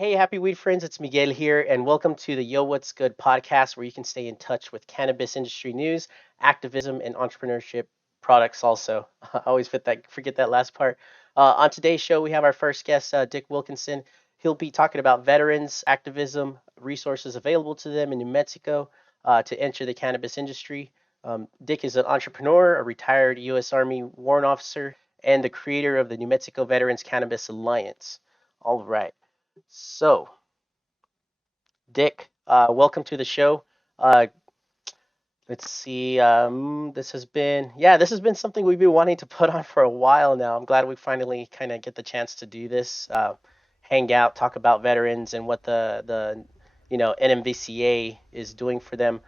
Hey, happy weed friends, it's Miguel here, and welcome to the Yo What's Good podcast where you can stay in touch with cannabis industry news, activism, and entrepreneurship products also. I always forget that last part. On today's show, we have our first guest, Dick Wilkinson. He'll be talking about veterans, activism, resources available to them in New Mexico to enter the cannabis industry. Dick is an entrepreneur, a retired U.S. Army warrant officer, and the creator of the New Mexico Veterans Cannabis Alliance. All right. So, Dick, welcome to the show. Uh, let's see. This has been something we've been wanting to put on for a while now. I'm glad we finally kind of get the chance to do this. Hang out, talk about veterans and what the NMVCA is doing for them.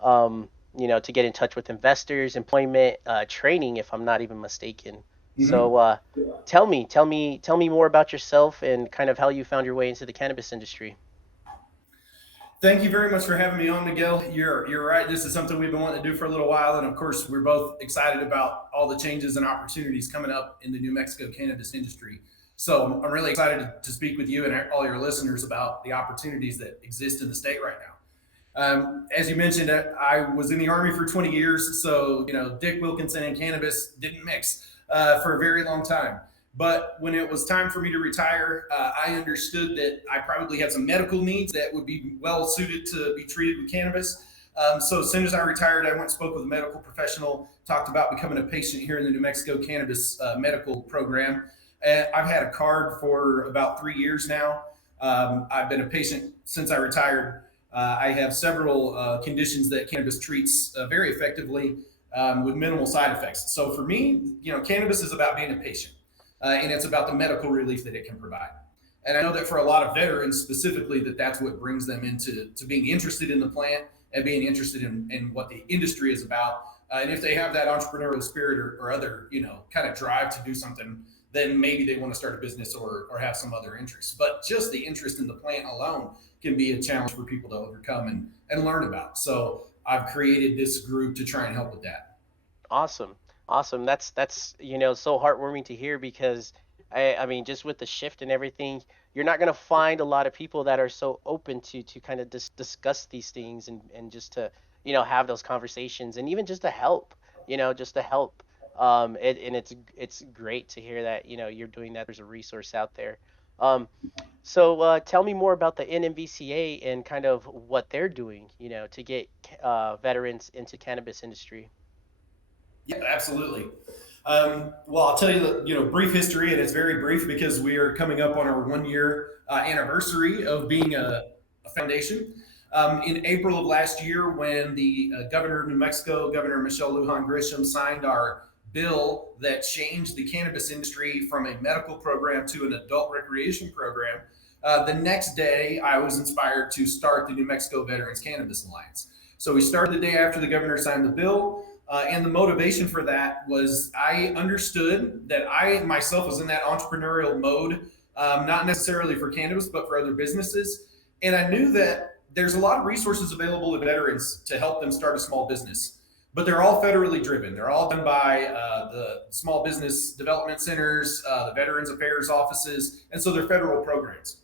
To get in touch with investors, employment, training, if I'm not even mistaken. So, hmm tell me more about yourself and kind of how you found your way into the cannabis industry. Thank you very much for having me on, Miguel. You're right. This is something we've been wanting to do for a little while, and of course, we're both excited about all the changes and opportunities coming up in the New Mexico cannabis industry. So I'm really excited to speak with you and all your listeners about the opportunities that exist in the state right now. As you mentioned, I was in the Army for 20 years, so Dick Wilkinson and cannabis didn't mix for a very long time. But when it was time for me to retire, I understood that I probably had some medical needs that would be well suited to be treated with cannabis. So as soon as I retired, I went and spoke with a medical professional, talked about becoming a patient here in the New Mexico cannabis medical program. I've had a card for about 3 years now. I've been a patient since I retired. I have several conditions that cannabis treats very effectively with minimal side effects. So for me, cannabis is about being a patient, and it's about the medical relief that it can provide. And I know that for a lot of veterans specifically, that's what brings them into being interested in the plant and being interested in what the industry is about. And if they have that entrepreneurial spirit or other, kind of drive to do something, then maybe they want to start a business or have some other interests. But just the interest in the plant alone can be a challenge for people to overcome and learn about. So I've created this group to try and help with that. Awesome. Awesome. That's so heartwarming to hear because I mean just with the shift and everything, you're not going to find a lot of people that are so open to kind of discuss these things and just to, have those conversations and even just to help. And it's great to hear that, you're doing that. There's a resource out there. Um, so tell me more about the NMVCA and kind of what they're doing, to get veterans into cannabis industry. Yeah, absolutely. Well, I'll tell you the brief history, and it's very brief because we are coming up on our 1 year anniversary of being a foundation. In April of last year, when the governor of New Mexico, Governor Michelle Lujan Grisham, signed our bill that changed the cannabis industry from a medical program to an adult recreation program, the next day I was inspired to start the New Mexico Veterans Cannabis Alliance. So we started the day after the governor signed the bill. And the motivation for that was I understood that I myself was in that entrepreneurial mode, not necessarily for cannabis, but for other businesses. And I knew that there's a lot of resources available to veterans to help them start a small business, but they're all federally driven. They're all done by the small business development centers, the Veterans Affairs offices, and so they're federal programs.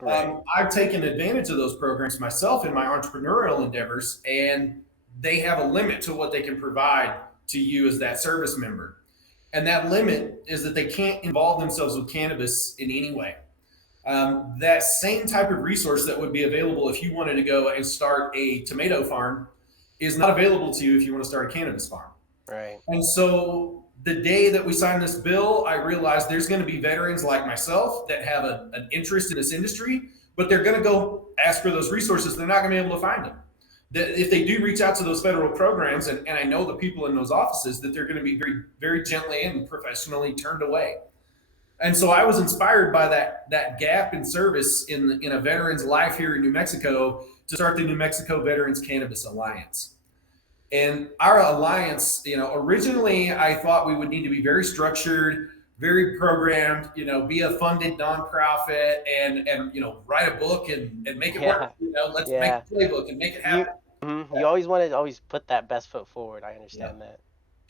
Right. I've taken advantage of those programs myself in my entrepreneurial endeavors, and they have a limit to what they can provide to you as that service member. And that limit is that they can't involve themselves with cannabis in any way. That same type of resource that would be available if you wanted to go and start a tomato farm is not available to you if you want to start a cannabis farm. Right. And so the day that we signed this bill, I realized there's going to be veterans like myself that have an interest in this industry, but they're going to go ask for those resources. They're not going to be able to find them. That if they do reach out to those federal programs, and I know the people in those offices, that they're going to be very, very gently and professionally turned away. And so I was inspired by that gap in service in a veteran's life here in New Mexico to start the New Mexico Veterans Cannabis Alliance. And our alliance, originally I thought we would need to be very structured, very programmed, be a funded nonprofit and write a book and make it work. Yeah. Let's make Yeah. a playbook and make it You happen. you always want to always put that best foot forward. I Yeah. understand that.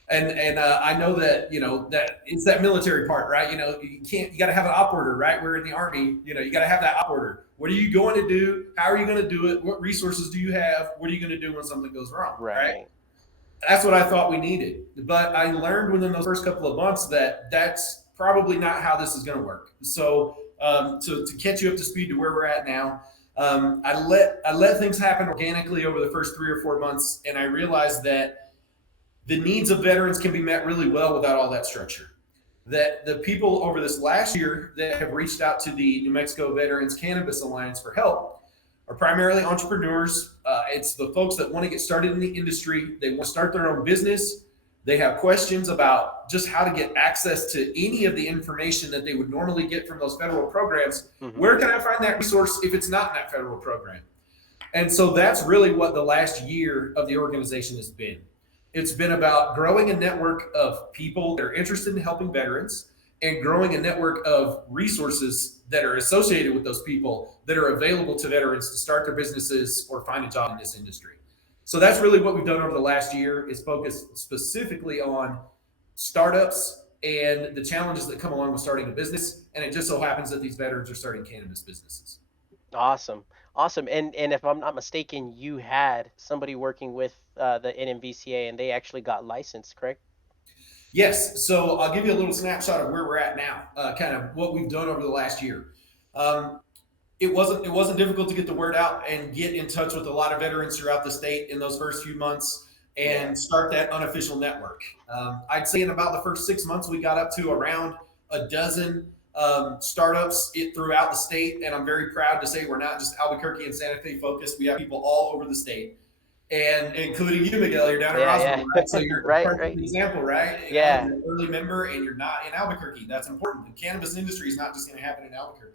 And I know that that it's that military part, right? You got to have an op order, right? We're in the Army. You got to have that op order. What are you going to do? How are you going to do it? What resources do you have? What are you going to do when something goes wrong, right? Right. That's what I thought we needed. But I learned within those first couple of months that that's probably not how this is going to work. So to catch you up to speed to where we're at now, I let things happen organically over the first 3 or 4 months, and I realized that the needs of veterans can be met really well without all that structure. That the people over this last year that have reached out to the New Mexico Veterans Cannabis Alliance for help are primarily entrepreneurs. It's the folks that want to get started in the industry. They want to start their own business. They have questions about just how to get access to any of the information that they would normally get from those federal programs. Mm-hmm. Where can I find that resource if it's not in that federal program? And so that's really what the last year of the organization has been. It's been about growing a network of people that are interested in helping veterans and growing a network of resources that are associated with those people that are available to veterans to start their businesses or find a job in this industry. So that's really what we've done over the last year, is focus specifically on startups and the challenges that come along with starting a business. And it just so happens that these veterans are starting cannabis businesses. Awesome. Awesome. And if I'm not mistaken, you had somebody working with the NMVCA and they actually got licensed, correct? Yes. So I'll give you a little snapshot of where we're at now, kind of what we've done over the last year. Um, it wasn't difficult to get the word out and get in touch with a lot of veterans throughout the state in those first few months Yeah. and start that unofficial network. I'd say in about the first 6 months, we got up to around a dozen startups throughout the state, and I'm very proud to say we're not just Albuquerque and Santa Fe focused. We have people all over the state, and including you, Miguel. You're down in Yeah, Roswell, yeah. right? So you're a Right, perfect right. example, right? Yeah. You're an early member, and you're not in Albuquerque. That's important. The cannabis industry is not just going to happen in Albuquerque.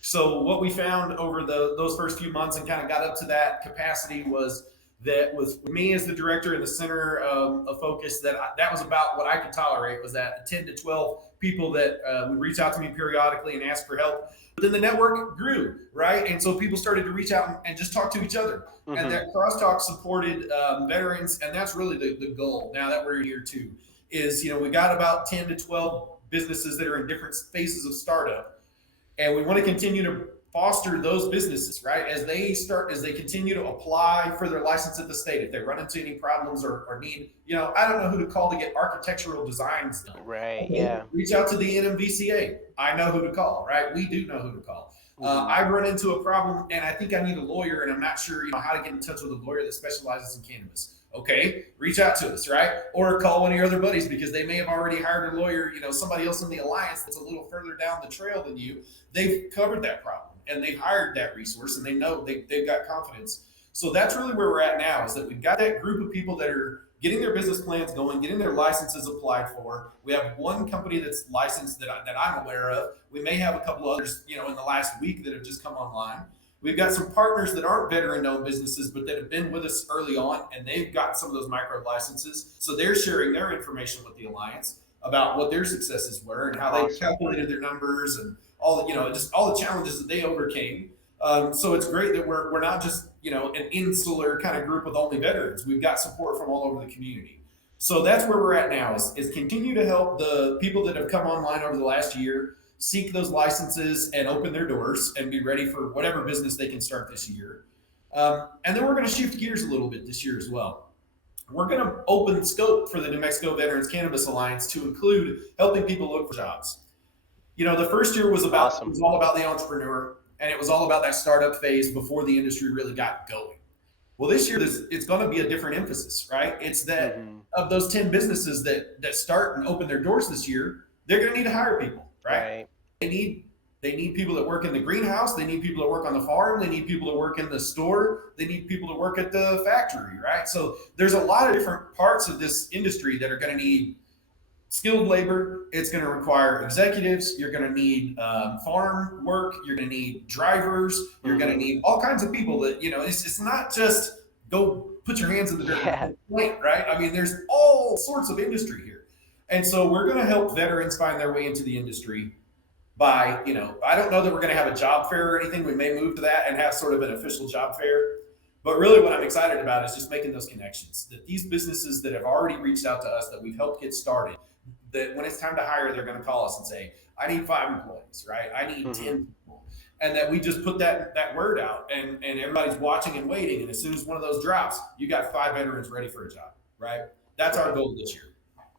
So what we found over those first few months and kind of got up to that capacity was that with me as the director in the center of focus, that was about what I could tolerate, was that 10 to 12 people that would reach out to me periodically and ask for help. But then the network grew, right? And so people started to reach out and just talk to each other. And Mm-hmm. that crosstalk supported veterans. And that's really the goal now that we're in year two is, we got about 10 to 12 businesses that are in different phases of startup. And we want to continue to foster those businesses, right? As they continue to apply for their license at the state, if they run into any problems or need, I don't know who to call to get architectural designs done. Right. Okay, Yeah. reach out to the NMVCA. I know who to call, right? We do know who to call. Mm-hmm. I've run into a problem and I think I need a lawyer, and I'm not sure, how to get in touch with a lawyer that specializes in cannabis. Okay, reach out to us, right? Or call one of your other buddies because they may have already hired a lawyer, somebody else in the alliance that's a little further down the trail than you. They've covered that problem and they've hired that resource and they know they've got confidence. So that's really where we're at now, is that we've got that group of people that are getting their business plans going, getting their licenses applied for. We have one company that's licensed that I'm aware of. We may have a couple others, in the last week that have just come online. We've got some partners that aren't veteran-owned businesses, but that have been with us early on, and they've got some of those micro licenses. So they're sharing their information with the Alliance about what their successes were and how they Awesome. calculated their numbers and all, just all the challenges that they overcame. So it's great that we're not just, an insular kind of group with only veterans. We've got support from all over the community. So that's where we're at now, is continue to help the people that have come online over the last year seek those licenses and open their doors and be ready for whatever business they can start this year. And then we're going to shift gears a little bit this year as well. We're going to open scope for the New Mexico Veterans Cannabis Alliance to include helping people look for jobs. The first year was Awesome. all about the entrepreneur, and it was all about that startup phase before the industry really got going. Well, this year it's going to be a different emphasis, right? It's that Mm-hmm. of those 10 businesses that start and open their doors this year, they're going to need to hire people, right? Right. They need people that work in the greenhouse. They need people that work on the farm. They need people that work in the store. They need people to work at the factory, right? So there's a lot of different parts of this industry that are going to need skilled labor. It's going to require executives. You're going to need farm work. You're going to need drivers. You're going to need all kinds of people that, it's not just go put your hands in the dirt Yeah. plant, right? I mean, there's all sorts of industry here. And so we're going to help veterans find their way into the industry by, I don't know that we're going to have a job fair or anything. We may move to that and have sort of an official job fair. But really, what I'm excited about is just making those connections. That these businesses that have already reached out to us, that we've helped get started, that when it's time to hire, they're going to call us and say, "I need 5 employees, right? I need Hmm. 10 people," and that we just put that word out, and everybody's watching and waiting. And as soon as one of those drops, you got 5 veterans ready for a job, right? That's our Right. goal this year.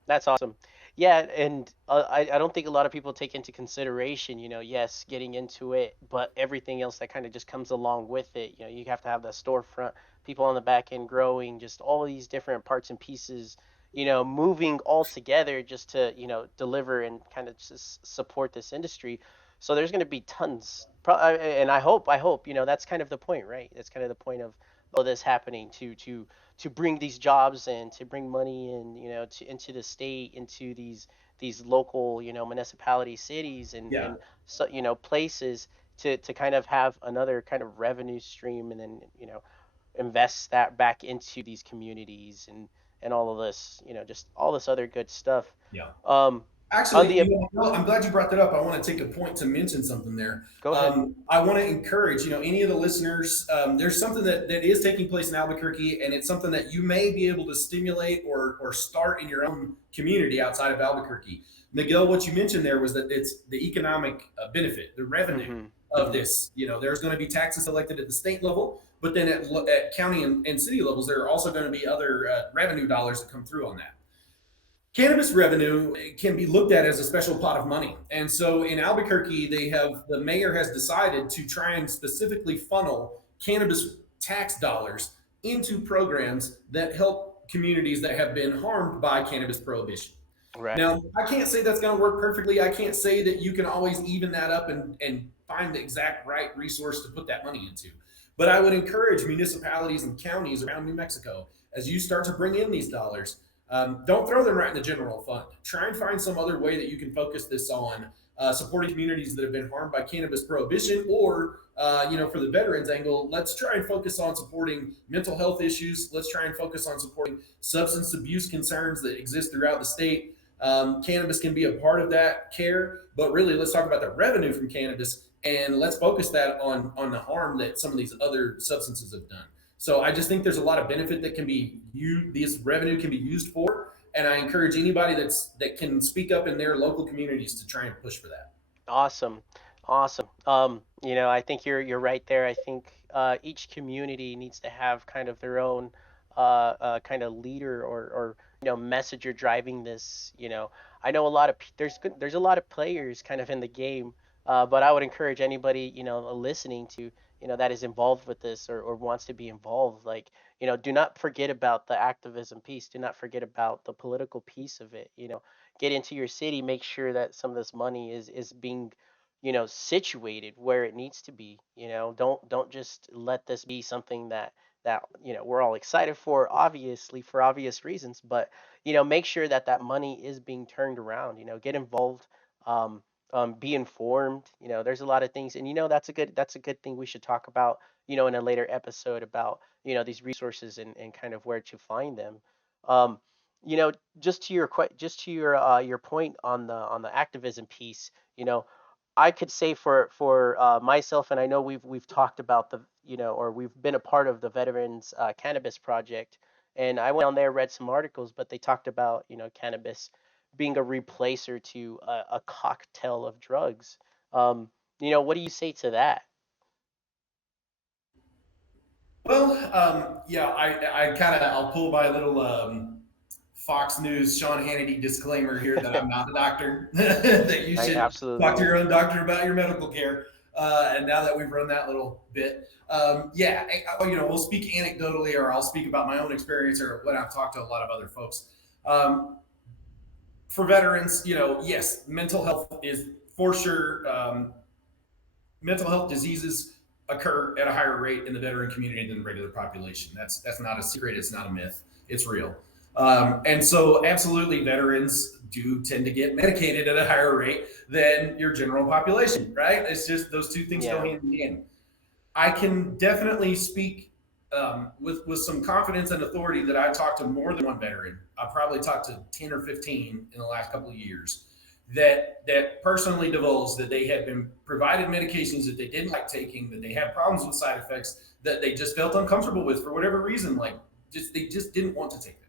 That's awesome. Yeah, and I don't think a lot of people take into consideration, yes, getting into it, but everything else that kind of just comes along with it. You have to have the storefront, people on the back end growing, just all these different parts and pieces, moving all together just to, deliver and kind of just support this industry. So there's going to be tons, and I hope, that's kind of the point, right? That's kind of the point of all this happening to bring these jobs in, to bring money in, into the state, into these local, municipality cities and Yeah, so, places to kind of have another kind of revenue stream and then, invest that back into these communities and all of this, just all this other good stuff. yeah. Um, on Actually, the I'm glad you brought that up. I want to take a point to mention something there. Go ahead. I want to encourage, any of the listeners. There's something that is taking place in Albuquerque, and it's something that you may be able to stimulate or start in your own community outside of Albuquerque. Miguel, what you mentioned there was that it's the economic benefit, the revenue Hmm. of Hmm. this. There's going to be taxes collected at the state level, but then at county and city levels, there are also going to be other revenue dollars that come through on that. Cannabis revenue can be looked at as a special pot of money. And so in Albuquerque, the mayor has decided to try and specifically funnel cannabis tax dollars into programs that help communities that have been harmed by cannabis prohibition. Right. Now, I can't say that's going to work perfectly. I can't say that you can always even that up and find the exact right resource to put that money into. But I would encourage municipalities and counties around New Mexico, as you start to bring in these dollars, don't throw them right in the general fund. Try and find some other way that you can focus this on supporting communities that have been harmed by cannabis prohibition, or for the veterans angle, let's try and focus on supporting mental health issues. Let's try and focus on supporting substance abuse concerns that exist throughout the state. Cannabis can be a part of that care, but really, let's talk about the revenue from cannabis, and let's focus that on the harm that some of these other substances have done. So I just think there's a lot of benefit that can be used. This revenue can be used for, and I encourage anybody that can speak up in their local communities to try and push for that. Awesome. Awesome. I think you're right there. I think each community needs to have kind of their own kind of leader or messenger driving this. I know a lot of there's a lot of players kind of in the game, but I would encourage anybody listening to that is involved with this or wants to be involved. Like do not forget about the activism piece. Do not forget about the political piece of it. Get into your city, make sure that some of this money is being, situated where it needs to be. Don't just let this be something that we're all excited for, obviously for obvious reasons, but make sure that that money is being turned around. Get involved. Um, be informed. There's a lot of things, and that's a good thing we should talk about. In a later episode about these resources and kind of where to find them. Um, you know, just to your point on the activism piece, I could say for myself, and I know we've talked about or we've been a part of the Veterans Cannabis Project, and I went on there, read some articles, but they talked about cannabis being a replacer to a cocktail of drugs. What do you say to that? Well, yeah, I kind of I'll pull my little Fox News Sean Hannity disclaimer here that I'm not a doctor. That you I should absolutely talk to not. your own doctor about your medical care. And now that we've run that little bit, yeah, we'll speak anecdotally, or I'll speak about my own experience, or when I've talked to a lot of other folks. Um, for veterans, yes, mental health is for sure. Mental health diseases occur at a higher rate in the veteran community than the regular population. That's not a secret. It's not a myth. It's real. And so, absolutely, veterans do tend to get medicated at a higher rate than your general population, right? It's just those two things go Yeah. hand in hand. I can definitely speak with some confidence and authority that I've talked to more than one veteran. I've probably talked to 10 or 15 in the last couple of years that personally divulged that they had been provided medications that they didn't like taking, that they had problems with side effects, that they just felt uncomfortable with for whatever reason, like just they just didn't want to take them,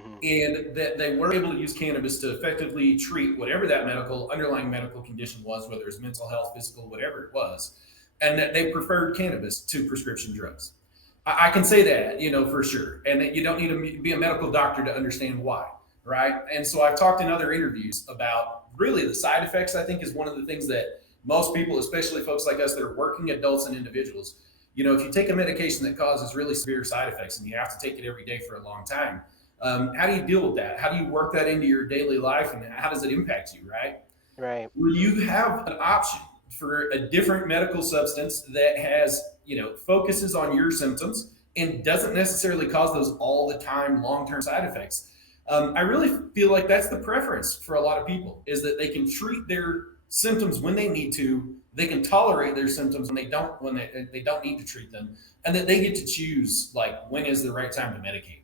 Hmm. and that they were able to use cannabis to effectively treat whatever that underlying medical condition was, whether it's mental health, physical, whatever it was, and that they preferred cannabis to prescription drugs. I can say that, for sure, and that you don't need to be a medical doctor to understand why, right? And so I've talked in other interviews about really the side effects. I think is one of the things that most people, especially folks like us that are working adults and individuals, if you take a medication that causes really severe side effects and you have to take it every day for a long time, how do you deal with that? How do you work that into your daily life, and how does it impact you, right? Right. Well, you have an option for a different medical substance that has, focuses on your symptoms and doesn't necessarily cause those all the time long term side effects. I really feel like that's the preference for a lot of people, is that they can treat their symptoms when they need to. They can tolerate their symptoms when they don't need to treat them, and that they get to choose like when is the right time to medicate.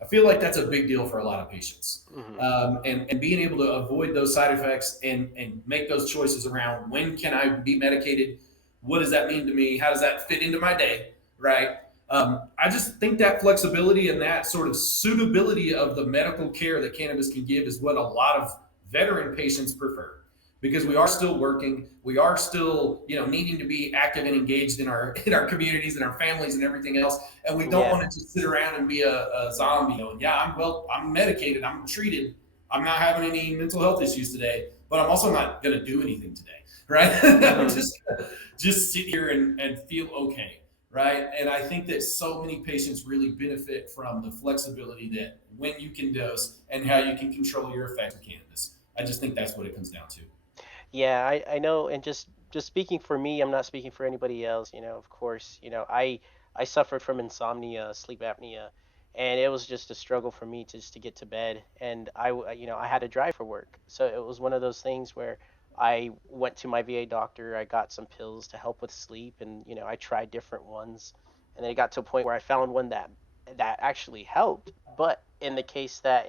I feel like that's a big deal for a lot of patients. Hmm. And being able to avoid those side effects and make those choices around when can I be medicated, what does that mean to me, how does that fit into my day, right? I just think that flexibility and that sort of suitability of the medical care that cannabis can give is what a lot of veteran patients prefer, because we are still working, we are still needing to be active and engaged in our communities and our families and everything else, and we don't Yeah. want to just sit around and be a zombie going, yeah, I'm medicated, I'm treated, I'm not having any mental health issues today, but I'm also not going to do anything today, right? I'm Hmm. just sit here and feel okay, right? And I think that so many patients really benefit from the flexibility that when you can dose and how you can control your effects of cannabis. I just think that's what it comes down to. Yeah, I know, and just speaking for me, I'm not speaking for anybody else, of course, I suffered from insomnia, sleep apnea, and it was just a struggle for me just to get to bed, and I had to drive for work. So it was one of those things where I went to my VA doctor, I got some pills to help with sleep, and I tried different ones, and then it got to a point where I found one that actually helped, but in the case that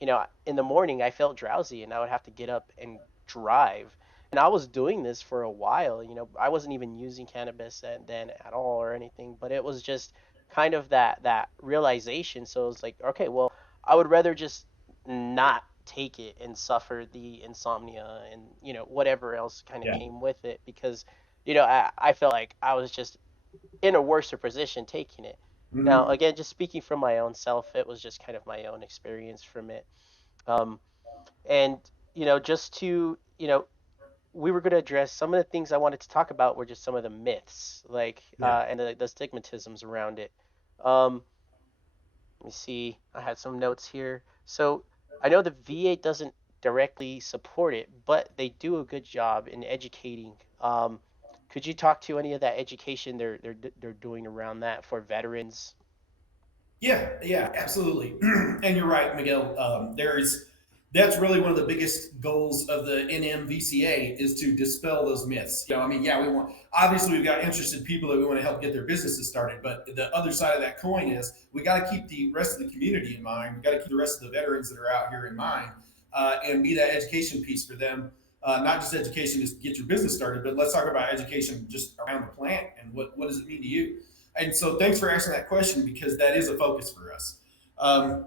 in the morning I felt drowsy and I would have to get up and drive. And I was doing this for a while. I wasn't even using cannabis then at all or anything, but it was just kind of that realization. So it was like, okay, well, I would rather just not take it and suffer the insomnia and whatever else kind of Yeah. came with it, because I felt like I was just in a worse position taking it. Now, Mm-hmm. again, just speaking from my own self, it was just kind of my own experience from it. Um, and just to we were going to address some of the things I wanted to talk about were just some of the myths, like Yeah. and the stigmatisms around it. Um, Let me see. I had some notes here. So I know the VA doesn't directly support it, but they do a good job in educating. Could you talk to any of that education they're doing around that for veterans? Yeah, yeah, absolutely. And you're right, Miguel. That's really one of the biggest goals of the NMVCA is to dispel those myths. I mean, yeah, we want obviously we've got interested people that we want to help get their businesses started, but the other side of that coin is we got to keep the rest of the community in mind. We got to keep the rest of the veterans that are out here in mind, and be that education piece for them. Not just education to get your business started, but let's talk about education just around the plant and what does it mean to you. And so, thanks for asking that question because that is a focus for us. Um,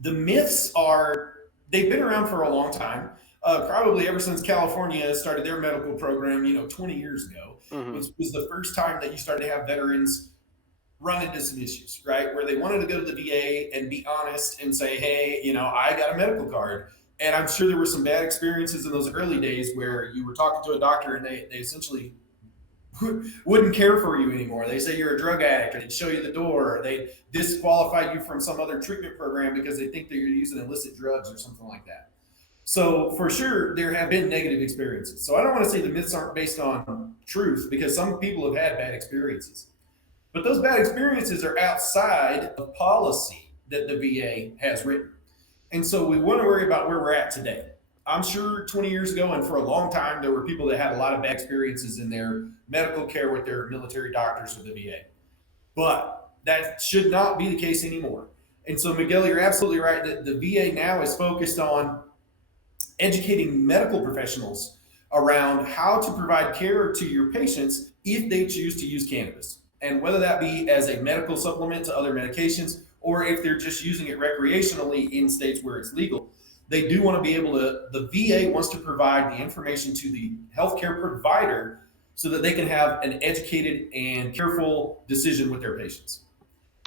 the myths are they've been around for a long time, probably ever since California started their medical program, 20 years ago, Mm-hmm. which was the first time that you started to have veterans run into some issues, right? Where they wanted to go to the VA and be honest and say, hey, I got a medical card. And I'm sure there were some bad experiences in those early days where you were talking to a doctor and they essentially wouldn't care for you anymore. They say you're a drug addict, or they'd show you the door, or they disqualify you from some other treatment program because they think that you're using illicit drugs or something like that. So for sure, there have been negative experiences. So I don't want to say the myths aren't based on truth because some people have had bad experiences, but those bad experiences are outside of policy that the VA has written. And so we want to worry about where we're at today. I'm sure 20 years ago and for a long time, there were people that had a lot of bad experiences in their medical care with their military doctors or the VA. But that should not be the case anymore. And so, Miguel, you're absolutely right that the VA now is focused on educating medical professionals around how to provide care to your patients if they choose to use cannabis. And whether that be as a medical supplement to other medications or if they're just using it recreationally in states where it's legal, they do want to be able to, the VA wants to provide the information to the healthcare provider so that they can have an educated and careful decision with their patients.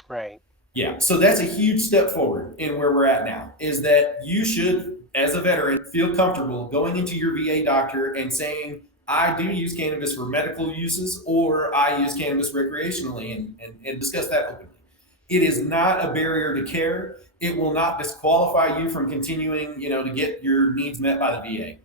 Right. Yeah, so that's a huge step forward in where we're at now. Is that you should, as a veteran, feel comfortable going into your VA doctor and saying, "I do use cannabis for medical uses, or I use cannabis recreationally," and discuss that openly. It is not a barrier to care. It will not disqualify you from continuing, to get your needs met by the VA.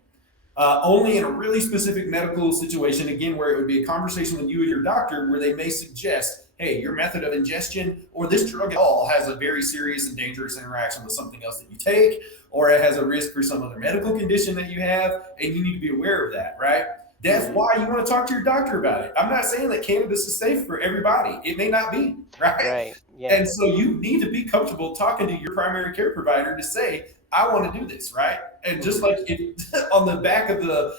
Only in a really specific medical situation, again, where it would be a conversation with you and your doctor, where they may suggest, hey, your method of ingestion or this drug at all has a very serious and dangerous interaction with something else that you take, or it has a risk for some other medical condition that you have, and you need to be aware of that, right? That's Mm-hmm. why you want to talk to your doctor about it. I'm not saying that cannabis is safe for everybody. It may not be, right? Right. Yeah. And so you need to be comfortable talking to your primary care provider to say, I want to do this, right? And just Mm-hmm. like if, on the back of the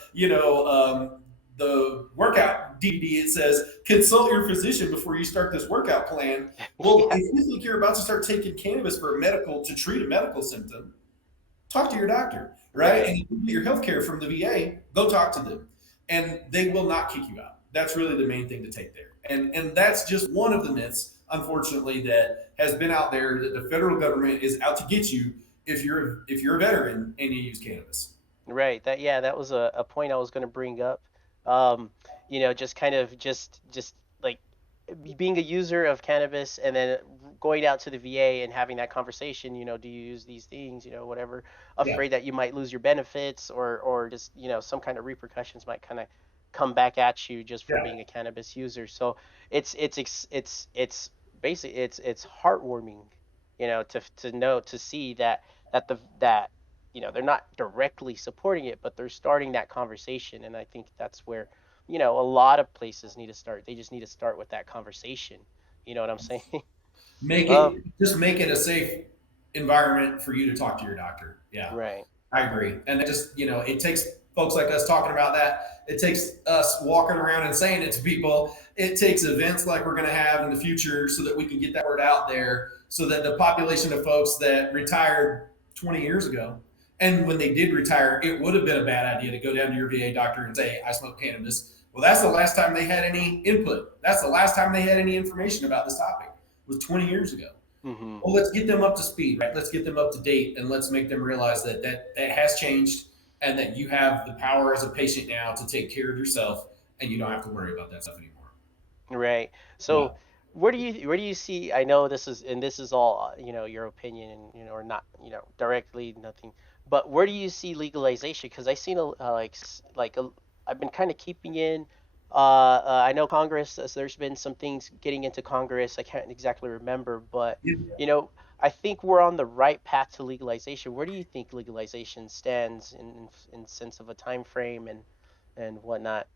workout DVD, it says, consult your physician before you start this workout plan. Well, Yeah. if you think you're about to start taking cannabis to treat a medical symptom, talk to your doctor, right? Right. And if you get your health care from the VA, go talk to them. And they will not kick you out. That's really the main thing to take there. And that's just one of the myths, unfortunately, that has been out there, that the federal government is out to get you if you're a veteran and you use cannabis. Right. That was a point I was going to bring up. Just kind of just like being a user of cannabis and then going out to the VA and having that conversation, do you use these things, whatever, Yeah. afraid that you might lose your benefits or just, some kind of repercussions might kind of come back at you just for Yeah. being a cannabis user. So it's basically it's heartwarming, to know to see that they're not directly supporting it, but they're starting that conversation. And I think that's where, a lot of places need to start. They just need to start with that conversation. You know what I'm saying? Make um, it just make it a safe environment for you to talk to your doctor. Yeah. right. I agree. And it just, it takes folks like us talking about that. It takes us walking around and saying it to people. It takes events like we're going to have in the future so that we can get that word out there so that the population of folks that retired 20 years ago, and when they did retire, it would have been a bad idea to go down to your VA doctor and say, I smoke cannabis. Well, that's the last time they had any input. That's the last time they had any information about this topic, was 20 years ago. Hmm. Well, let's get them up to speed, right? Let's get them up to date, and let's make them realize that has changed, and that you have the power as a patient now to take care of yourself, and you don't have to worry about that stuff anymore. Right. Yeah. So where do you see, I know this is all, your opinion and, or not, directly nothing, but where do you see legalization? Because I seen I've been kind of keeping in, I know Congress, as there's been some things getting into Congress. I can't exactly remember, but you know, I think we're on the right path to legalization. Where do you think legalization stands in sense of a time frame and whatnot?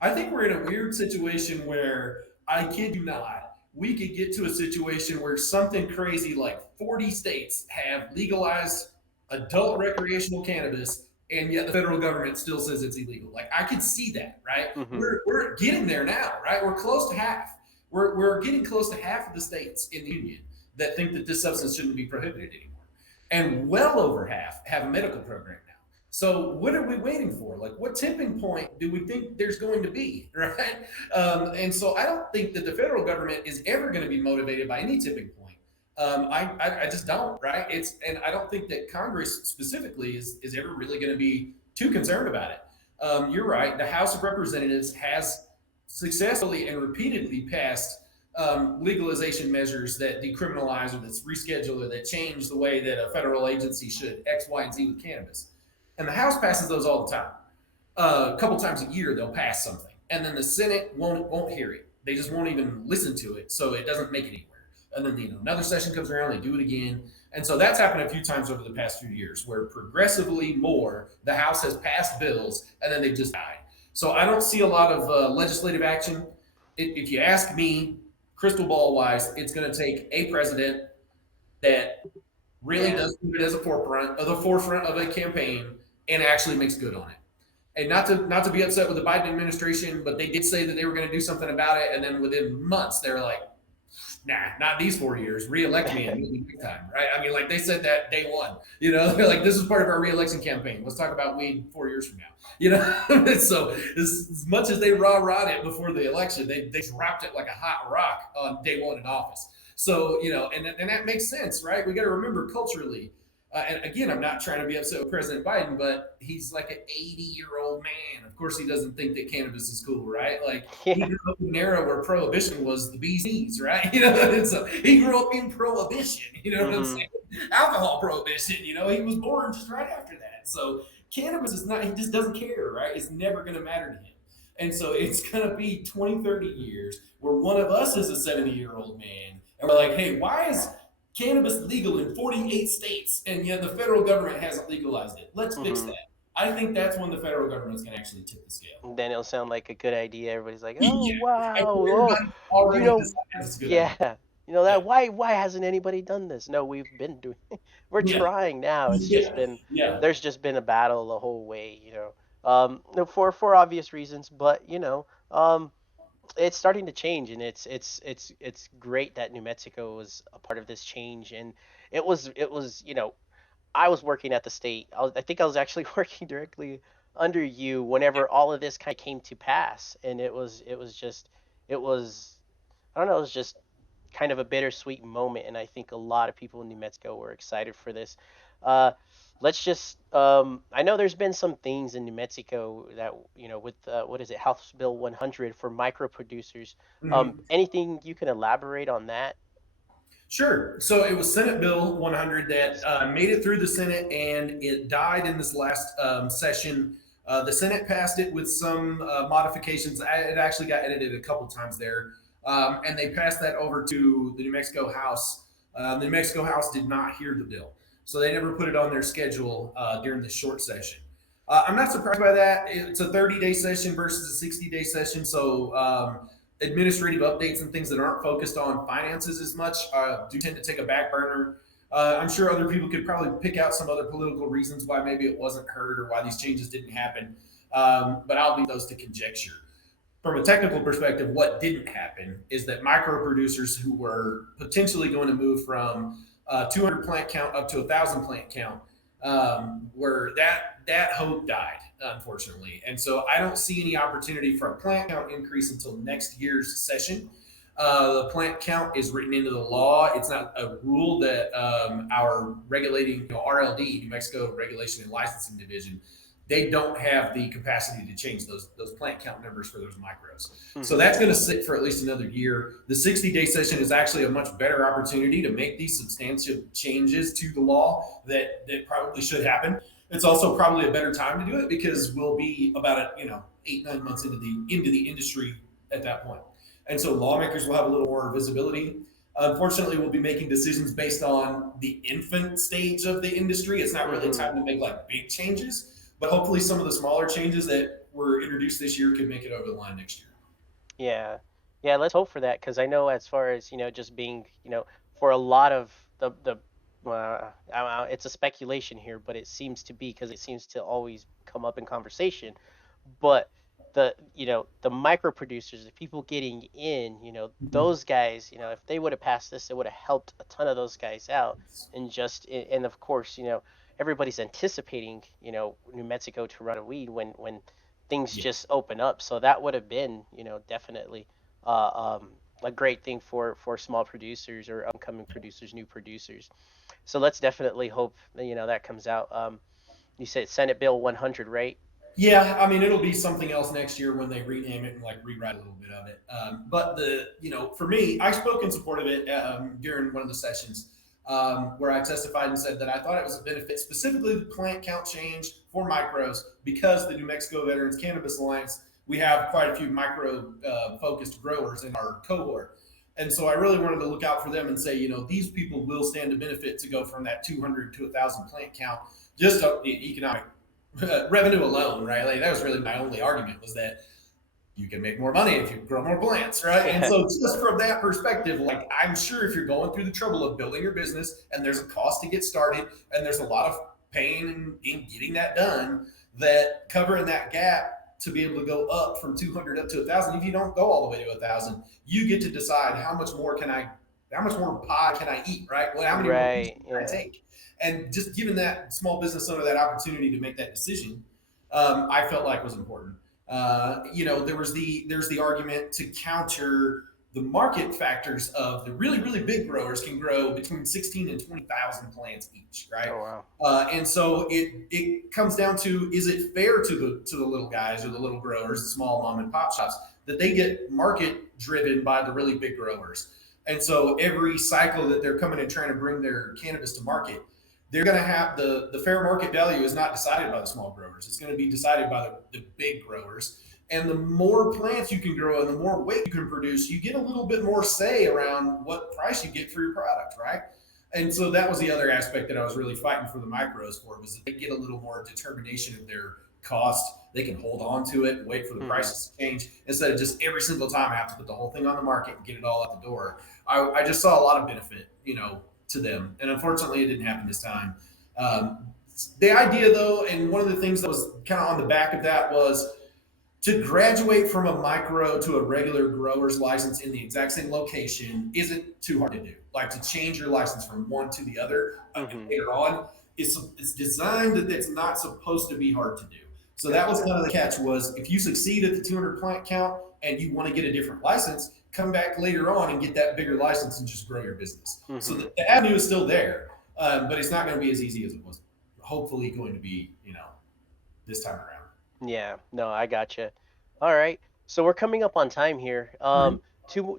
I think we're in a weird situation where, I kid you not, we could get to a situation where something crazy like 40 states have legalized adult recreational cannabis, and yet the federal government still says it's illegal. Like, I could see that, right? Hmm. We're getting there now, right? We're close to half. We're getting close to half of the states in the union that think that this substance shouldn't be prohibited anymore. And well over half have a medical program now. So what are we waiting for? Like, what tipping point do we think there's going to be, right? And so I don't think that the federal government is ever going to be motivated by any tipping point. I just don't, right? And I don't think that Congress specifically is ever really going to be too concerned about it. You're right. The House of Representatives has successfully and repeatedly passed legalization measures that decriminalize or that reschedule or that change the way that a federal agency should X, Y, and Z with cannabis. And the House passes those all the time. A couple times a year, they'll pass something, and then the Senate won't hear it. They just won't even listen to it, so it doesn't make it anywhere. And then another session comes around, they do it again, and so that's happened a few times over the past few years, where progressively more the House has passed bills, and then they've just died. So I don't see a lot of legislative action. If you ask me, crystal ball wise, it's going to take a president that really Yeah. does keep it as a forefront of the forefront of a campaign and actually makes good on it. And not to be upset with the Biden administration, but they did say that they were going to do something about it, and then within months they were like, nah, not these 4 years. Reelect me and you'll be big time, right? I mean, like they said that day one. You know, they're like, this is part of our reelection campaign. Let's talk about weed 4 years from now. You know, so as much as they rah-rah'd it before the election, they dropped it like a hot rock on day one in office. So, you know, and that makes sense, right? We got to remember culturally, and again, I'm not trying to be upset with President Biden, but he's like an 80-year-old man. Of course, he doesn't think that cannabis is cool, right? Like he Yeah. grew up in an era where prohibition was the bee's knees, right? You know, and so he grew up in prohibition. You know what I'm Hmm. saying? Alcohol prohibition. You know, he was born just right after that. So cannabis is not. He just doesn't care, right? It's never going to matter to him. And so it's going to be 20, 30 years where one of us is a 70-year-old man. And we're like, hey, why is cannabis legal in 48 states and yet the federal government hasn't legalized it? Let's fix Hmm. that. I think that's when the federal government's going to actually tip the scale. Then it'll sound like a good idea. Everybody's like, "Oh Yeah. And wow, oh, everybody you already know, decides it's a good idea. yeah, you know Yeah. that why hasn't anybody done this?" No, we've been doing. We're Yeah. trying now. It's just Yeah. been Yeah. there's just been a battle the whole way, you know. No, for obvious reasons, but you know, it's starting to change, and it's great that New Mexico was a part of this change, and it was you know I was working at the state. I think I was actually working directly under you whenever all of this kind of came to pass, and it was just it was I don't know, it was just kind of a bittersweet moment, and I think a lot of people in New Mexico were excited for this. Uh, let's just I know there's been some things in New Mexico that with what is it, House Bill 100 for micro producers. Mhm. Anything you can elaborate on that? Sure. So it was Senate Bill 100 that made it through the Senate and it died in this last session. The Senate passed it with some modifications. It actually got edited a couple times there. And they passed that over to the New Mexico House. The New Mexico House did not hear the bill. So they never put it on their schedule during the short session. I'm not surprised by that. It's a 30-day session versus a 60-day session. So administrative updates and things that aren't focused on finances as much do tend to take a back burner. I'm sure other people could probably pick out some other political reasons why maybe it wasn't heard or why these changes didn't happen, but I'll leave those to conjecture. From a technical perspective, what didn't happen is that micro producers who were potentially going to move from 200 plant count up to 1,000 plant count, where that hope died, unfortunately. And so I don't see any opportunity for a plant count increase until next year's session. The plant count is written into the law. It's not a rule that our regulating, RLD, New Mexico Regulation and Licensing Division, they don't have the capacity to change those plant count numbers for those micros. So Hmm. that's going to sit for at least another year. The 60-day session is actually a much better opportunity to make these substantial changes to the law that probably should happen. It's also probably a better time to do it because we'll be about 8-9 months into the industry at that point, and so lawmakers will have a little more visibility. Unfortunately, we'll be making decisions based on the infant stage of the industry. It's not really Hmm. time to make like big changes, but hopefully some of the smaller changes that were introduced this year could make it over the line next year. Yeah. Yeah, let's hope for that because I know as far as, just being, for a lot of the it's a speculation here, but it seems to be because it seems to always come up in conversation. But the micro producers, the people getting in, Mhm. those guys, if they would have passed this, it would have helped a ton of those guys out. And of course, everybody's anticipating, New Mexico to run a weed when things Yeah. just open up. So that would have been, definitely a great thing for small producers or upcoming producers, new producers. So let's definitely hope that, that comes out. You said Senate Bill 100, right? Yeah, I mean, it'll be something else next year when they rename it and like rewrite a little bit of it. But for me, I spoke in support of it during one of the sessions where I testified and said that I thought it was a benefit, specifically the plant count change for micros, because the New Mexico Veterans Cannabis Alliance, we have quite a few micro focused growers in our cohort. And so I really wanted to look out for them and say, these people will stand to benefit to go from that 200 to 1,000 plant count, just economic revenue alone, right? Like that was really my only argument was that you can make more money if you grow more plants, right? And Yeah. so, just from that perspective, like I'm sure if you're going through the trouble of building your business and there's a cost to get started and there's a lot of pain in getting that done, that covering that gap to be able to go up from 200 up to 1,000, if you don't go all the way to 1,000, you get to decide how much more pie can I eat, right? Well, how many more pieces Right. can I Yeah. take? And just giving that small business owner that opportunity to make that decision, I felt like was important. There's the argument to counter the market factors of the really big growers can grow between 16 and 20,000 plants each, right? Oh wow. And so it comes down to, is it fair to the little guys or the little growers, the small mom and pop shops, that they get market driven by the really big growers? And so every cycle that they're coming and trying to bring their cannabis to market, they're going to have the fair market value is not decided by the small growers. It's going to be decided by the big growers. And the more plants you can grow and the more weight you can produce, you get a little bit more say around what price you get for your product, right? And so that was the other aspect that I was really fighting for the micros for, was that they get a little more determination of their cost. They can hold on to it and wait for the Hmm. prices to change instead of just every single time I have to put the whole thing on the market and get it all out the door. I just saw a lot of benefit, to them. And unfortunately, it didn't happen this time. Um, the idea, though, and one of the things that was kind of on the back of that was to graduate from a micro to a regular grower's license in the exact same location isn't too hard to do. Like to change your license from one to the other Hmm. later on, it's designed that it's not supposed to be hard to do. So that was Gotcha. kind of the catch, was if you succeed at the 200 plant count and you want to get a different license, come back later on and get that bigger license and just grow your business. So Hmm. the avenue is still there, but it's not going to be as easy as it was hopefully going to be, this time around. Yeah. No, I gotcha. All right. So we're coming up on time here. Mhm.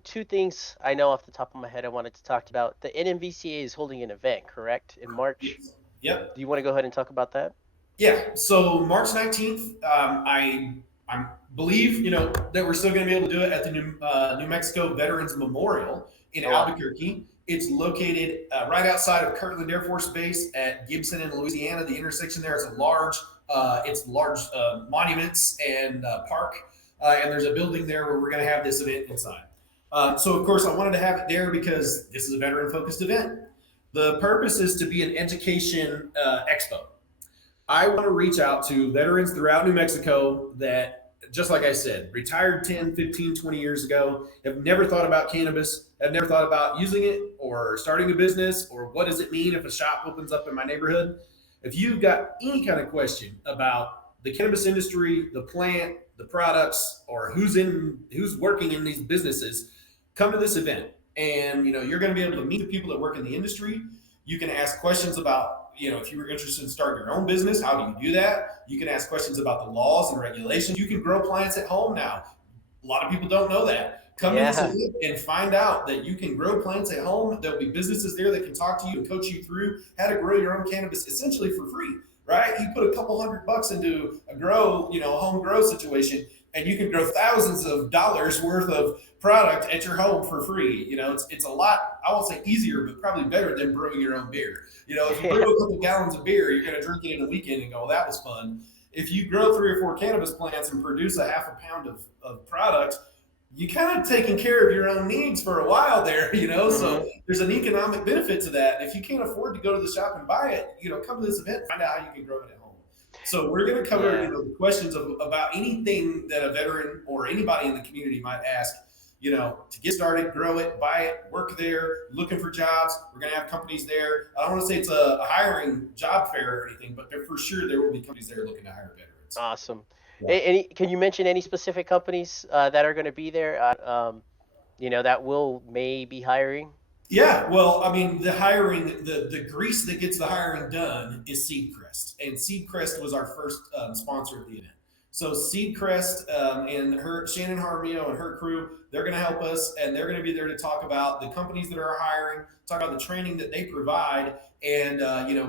Two things I know off the top of my head I wanted to talk about. The NMVCA is holding an event, correct, in March. Yes. Yep. Do you want to go ahead and talk about that? Yeah. So March 19th, I believe that we're still going to be able to do it at the New Mexico Veterans Memorial in Oh wow. Albuquerque. It's located right outside of Kirtland Air Force Base at Gibson in Louisiana. The intersection there is it's large monuments and park, and there's a building there where we're going to have this event inside. So of course I wanted to have it there because this is a veteran focused event. The purpose is to be an education expo. I want to reach out to veterans throughout New Mexico that, just like I said, retired 10, 15, 20 years ago, have never thought about cannabis, have never thought about using it or starting a business, or what does it mean if a shop opens up in my neighborhood. If you've got any kind of question about the cannabis industry, the plant, the products, or who's working in these businesses, come to this event. And you're going to be able to meet the people that work in the industry. You can ask questions about, if you were interested in starting your own business, how do you do that? You can ask questions about the laws and regulations. You can grow plants at home now. A lot of people don't know that. Come to this Yeah. event and find out that you can grow plants at home. There'll be businesses there that can talk to you and coach you through how to grow your own cannabis essentially for free, right? You put a couple $100 into a home grow situation, and you can grow thousands of dollars worth of product at your home for free. It's a lot, I won't say easier, but probably better than brewing your own beer. If you brew Yeah. a couple gallons of beer, you're going to drink it in a weekend and go, well, that was fun. If you grow 3 or 4 cannabis plants and produce a half a pound of product, you kind of taking care of your own needs for a while there. So Hmm. there's an economic benefit to that. If you can't afford to go to the shop and buy it, come to this event, find out how you can grow it at home. So we're going to cover, Yeah. the questions about anything that a veteran or anybody in the community might ask, to get started, grow it, buy it, work there, looking for jobs. We're going to have companies there. I don't want to say it's a hiring job fair or anything, but for sure there will be companies there looking to hire veterans. Awesome. Yeah. Can you mention any specific companies that are going to be there? That will may be hiring. Yeah, well, I mean, the hiring, the grease that gets the hiring done is Seedcrest, and Seedcrest was our first sponsor of the event. So Seedcrest and her Shannon Harmio and her crew, they're going to help us, and they're going to be there to talk about the companies that are hiring, talk about the training that they provide, and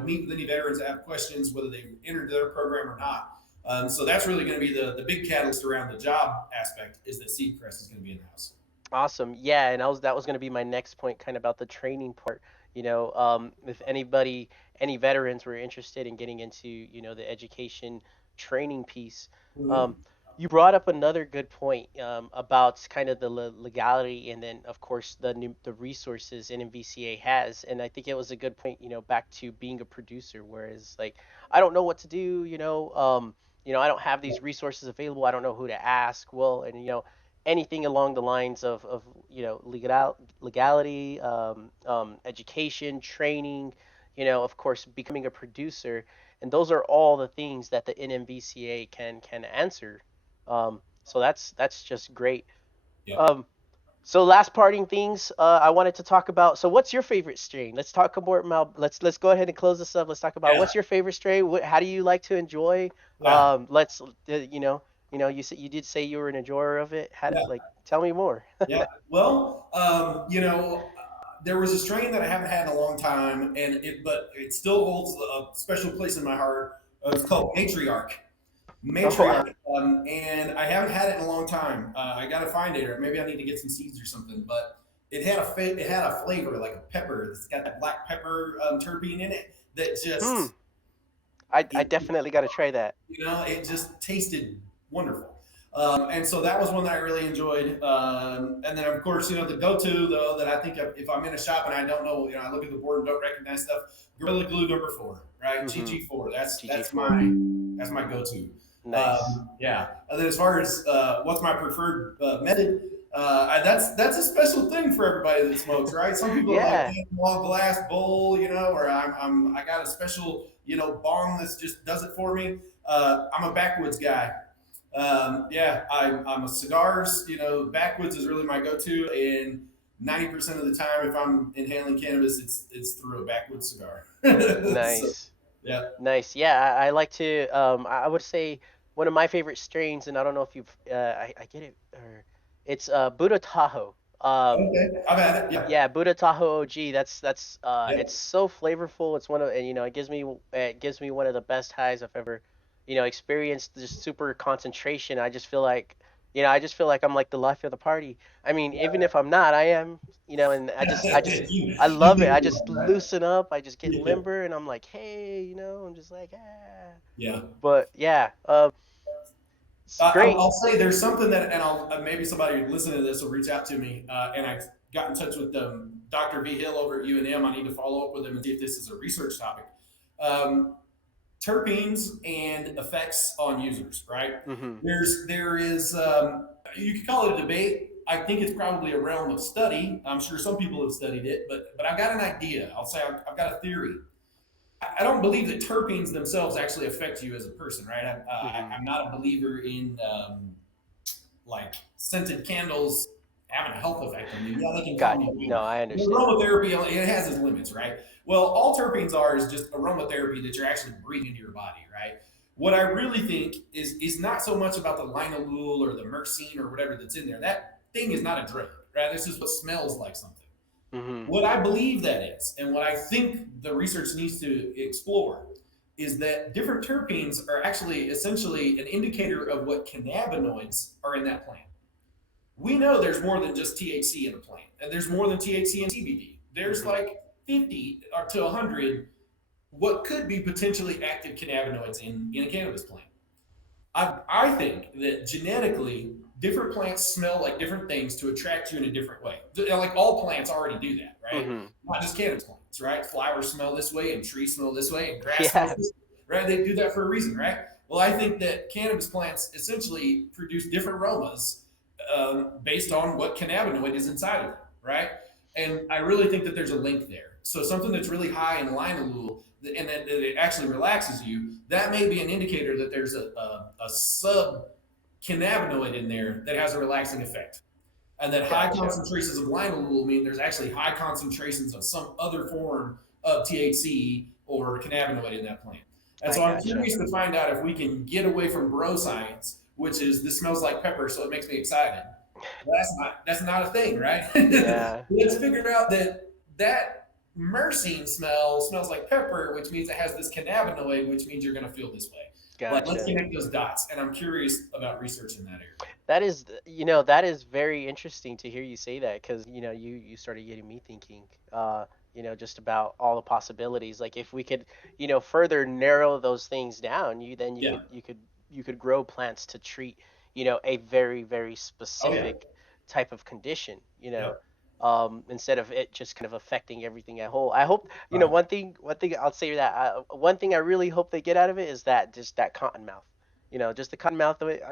meet with any veterans that have questions, whether they entered their program or not. So that's really going to be the big catalyst around the job aspect, is that Seedcrest is going to be in the house. Awesome. Yeah, and that was going to be my next point, kind of about the training part. If any veterans were interested in getting into, the education training piece, um, Mhm. You brought up another good point about kind of the legality, and then of course the resources NMVCA has, and I think it was a good point, back to being a producer, whereas like I don't know what to do, I don't have these resources available, I don't know who to ask. Well, and anything along the lines of legality, education, training, of course becoming a producer, and those are all the things that the NMVCA can answer. So that's just great. Yeah. Um, so last parting things, I wanted to talk about. So what's your favorite strain? Let's talk more about. Let's go ahead and close this up. Let's talk about Yeah. what's your favorite strain. How do you like to enjoy? Yeah. Let's you said you did say you were an enjoyer of it. Yeah. Like tell me more. Yeah. Well, there was a strain that I haven't had in a long time, but it still holds a special place in my heart. It's called Matriarch. Oh wow. Matriarch, and I haven't had it in a long time. I got to find it, or maybe I need to get some seeds or something. But it had a flavor like a pepper. It's got that black pepper terpene in it that Hmm. just I it, definitely got to try that. it just tasted wonderful. And so that was one that I really enjoyed. And then of course, the go-to though that I think if I'm in a shop and I don't know, I look at the board and don't recognize stuff. Gorilla Glue number 4, right? Mm-hmm. GG4. That's that's GG4. my that's my go-to. Nice. Yeah. And then as far as what's my preferred method, that's a special thing for everybody that smokes, right? Some people are like, Yeah. "Man, long glass bowl," or I got a special bong that just does it for me. I'm a backwoods guy. Yeah, I'm a cigars. Backwoods is really my go-to, and 90% of the time, if I'm inhaling cannabis, it's through a backwoods cigar. So, Nice. yeah. Nice. Yeah, I like to. I would say one of my favorite strains, and I don't know if you've. I get it. Or it's Buddha Tahoe. Okay, I've had it. Yeah, Yeah, Buddha Tahoe OG. That's. yeah, It's so flavorful. It's one of, and it gives me one of the best highs I've ever, experienced. Just super concentration. I just feel like I'm like the life of the party. I mean, even if I'm not, I am. And I you love it. think I you just are, right? loosen up. I just get Yeah, limber, and I'm like, hey, I'm just like, ah. yeah. But yeah, it's great. I'll say there's something that, and I'll maybe somebody listening to this will reach out to me, and I got in touch with Dr. V Hill over at UNM. I need to follow up with him and see if this is a research topic. Um, Terpenes and effects on users, right? Hmm. There is you could call it a debate. I think it's probably a realm of study. I'm sure some people have studied it, but I've got an idea. I'll say I've got a theory. I don't believe that terpenes themselves actually affect you as a person, right? Hmm. I'm not a believer in like scented candles having a health effect on you. Yeah, they can calm Got you no, down. I understand. Aromatherapy, it has its limits, right? Well, all terpenes are is just aromatherapy that you're actually breathing into your body, right? What I really think is not so much about the linalool or the myrcene or whatever that's in there. That thing is not a drug, right? This is what smells like something. Hmm. What I believe that is, and what I think the research needs to explore, is that different terpenes are actually essentially an indicator of what cannabinoids are in that plant. We know there's more than just THC in a plant, and there's more than THC and CBD. There's Hmm. like 50 or to 100 what could be potentially active cannabinoids in a cannabis plant. I think that genetically, different plants smell like different things to attract you in a different way. Like all plants already do that, right? Hmm. Not just cannabis plants, right? Flowers smell this way, and trees smell this way, and grass smells Yeah. this way, right? They do that for a reason, right? Well, I think that cannabis plants essentially produce different aromas based on what cannabinoid is inside of them, right? And I really think that there's a link there. So something that's really high in linalool and that it actually relaxes you, that may be an indicator that there's a sub cannabinoid in there that has a relaxing effect. And that high Gotcha. concentrations of linalool mean there's actually high concentrations of some other form of THC or cannabinoid in that plant. And I so I'm gotcha. curious to find out if we can get away from bro science, which is this smells like pepper, so it makes me excited. Well, that's not a thing, right? Yeah. Let's figure out that myrcene smells like pepper, which means it has this cannabinoid, which means you're going to feel this way. Like, let's Gotcha. connect those dots, and I'm curious about research in that area. That is very interesting to hear you say that, because you started getting me thinking, just about all the possibilities. Like if we could, further narrow those things down, you then you Yeah, could you could you could grow plants to treat, a very, very Oh yeah. specific type of condition, Yeah. instead of it just kind of affecting everything at whole. I hope, Right. one thing I'll say that one thing I really hope they get out of it is that just that cotton mouth, just the cotton mouth of it.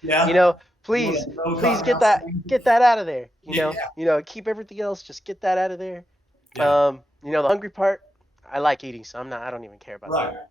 You Yeah. know, You want please, to no please cottonmouth strain? get that out of there. Yeah. Keep everything else, just get that out of there. Yeah. The hungry part, I like eating, so I don't even care about Right. that.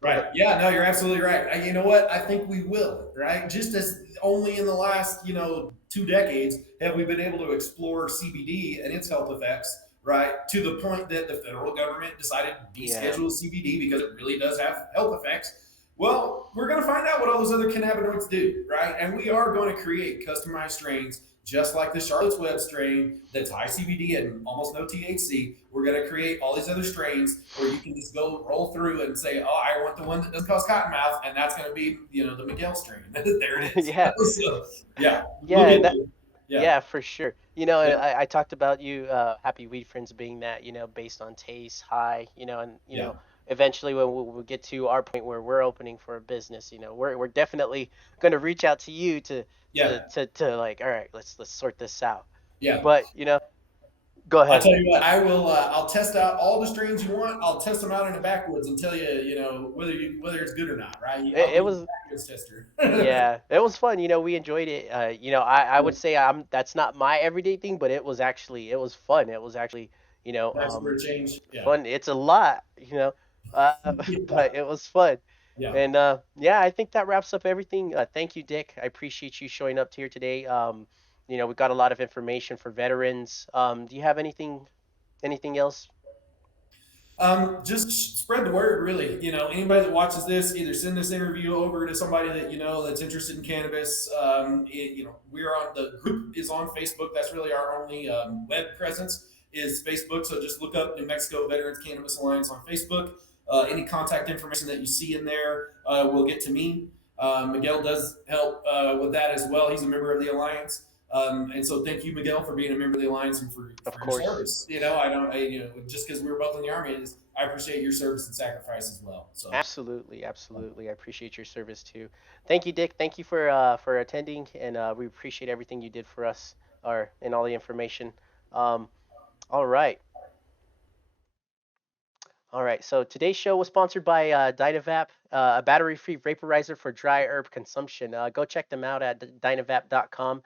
Right. But Yeah. No, you're absolutely right. You know what? I think we will. Right. Just as only in the last 2 decades have we been able to explore CBD and its health effects. Right. To the point that the federal government decided to yeah, deschedule CBD because it really does have health effects. Well, we're going to find out what all those other cannabinoids do, right? And we are going to create customized strains just like the Charlotte's Web strain that's high CBD and almost no THC. We're going to create all these other strains where you can just go roll through and say, "Oh, I want the one that doesn't cause cottonmouth," and that's going to be, the Miguel strain. There it is. yeah, So, yeah, yeah, we'll get and that there. Yeah, yeah, for sure. And yeah, I talked about you, Happy Weed Friends being that, based on taste, high, and yeah, eventually when we get to our point where we're opening for a business, we're definitely going to reach out to you yeah, to like, all right, let's sort this out. yeah. But go I'll ahead. tell you what. I will. I'll test out all the strains you want. I'll test them out in the backwoods and tell you, whether it's good or not. Right? It, I'll it be the was backwoods tester. Yeah, it was fun. We enjoyed it. I would say that's not my everyday thing, but it was fun. It was actually, Nice for a change. Yeah, fun. It's a lot, uh, yeah, but it was fun. yeah. And yeah, I think that wraps up everything. Thank you, Dick. I appreciate you showing up here today. We got a lot of information for veterans. Do you have anything else? Just spread the word, really. Anybody that watches this, either send this interview over to somebody that that's interested in cannabis. We're on the group is on Facebook. That's really our only web presence is Facebook. So just look up New Mexico Veterans Cannabis Alliance on Facebook. Any contact information that you see in there will get to me. Miguel does help with that as well. He's a member of the alliance. And so thank you, Miguel, for being a member of the alliance and Of for your course. service. I don't, just because we were both in the army, I appreciate your service and sacrifice as well. So Absolutely, absolutely. I appreciate your service too. Thank you, Dick. Thank you for attending, and we appreciate everything you did for us, or and all the information. Um, all right, all right. So today's show was sponsored by Dynavap, a battery-free vaporizer for dry herb consumption. Go check them out at dynavap.com.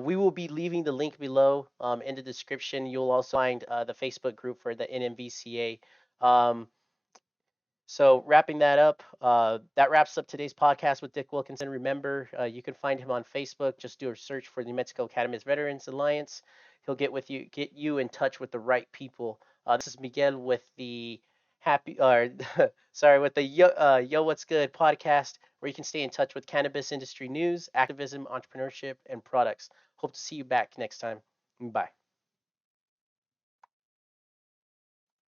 We will be leaving the link below in the description. You'll also find the Facebook group for the NMVCA. So wrapping that up, that wraps up today's podcast with Dick Wilkinson. Remember, you can find him on Facebook. Just do a search for New Mexico Cannabis Veterans Alliance. He'll get you in touch with the right people. This is Miguel with the sorry, with the Yo What's Good podcast, where you can stay in touch with cannabis industry news, activism, entrepreneurship, and products. Hope to see you back next time. Bye.